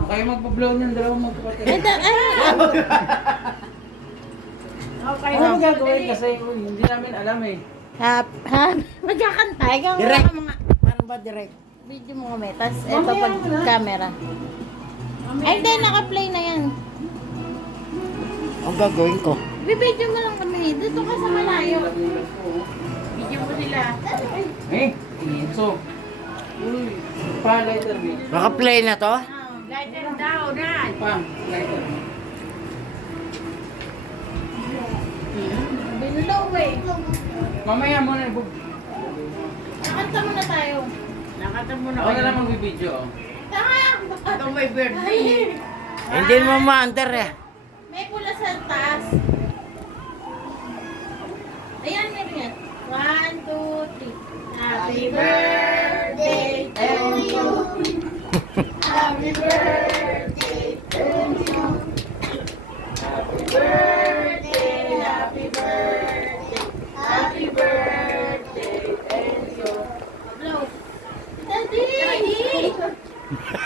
Kayo magpa-blow niyan, dalawang magkapatid. Okay, Ano gagawin kasi hindi namin alam eh. Magkakanta. Ikaw Direct. mga Paano ba direct? video mo kami. Tapos ito pag camera. Ay, hindi. Naka-play na yan. Ang gagawin ko. Bibidyo mo lang kami. Dito ka sa malayo. Video mo sila. Eh, so. Uy, pa lighter B. Naka-play na to? Lighter daw na. Pa, lighter. Binulaw eh. Mamaya mo na ibug. Nakanta muna tayo. Nakanta muna Ako na lang magbibideo. Oh. Ito may birthday. Hindi mo ma-under eh. May pula sa taas. Ayan, ganyan. 1, 2, 3. Happy birthday to you. Happy birthday to you. Happy birthday, happy birthday, happy birthday to you. Blow. Daddy!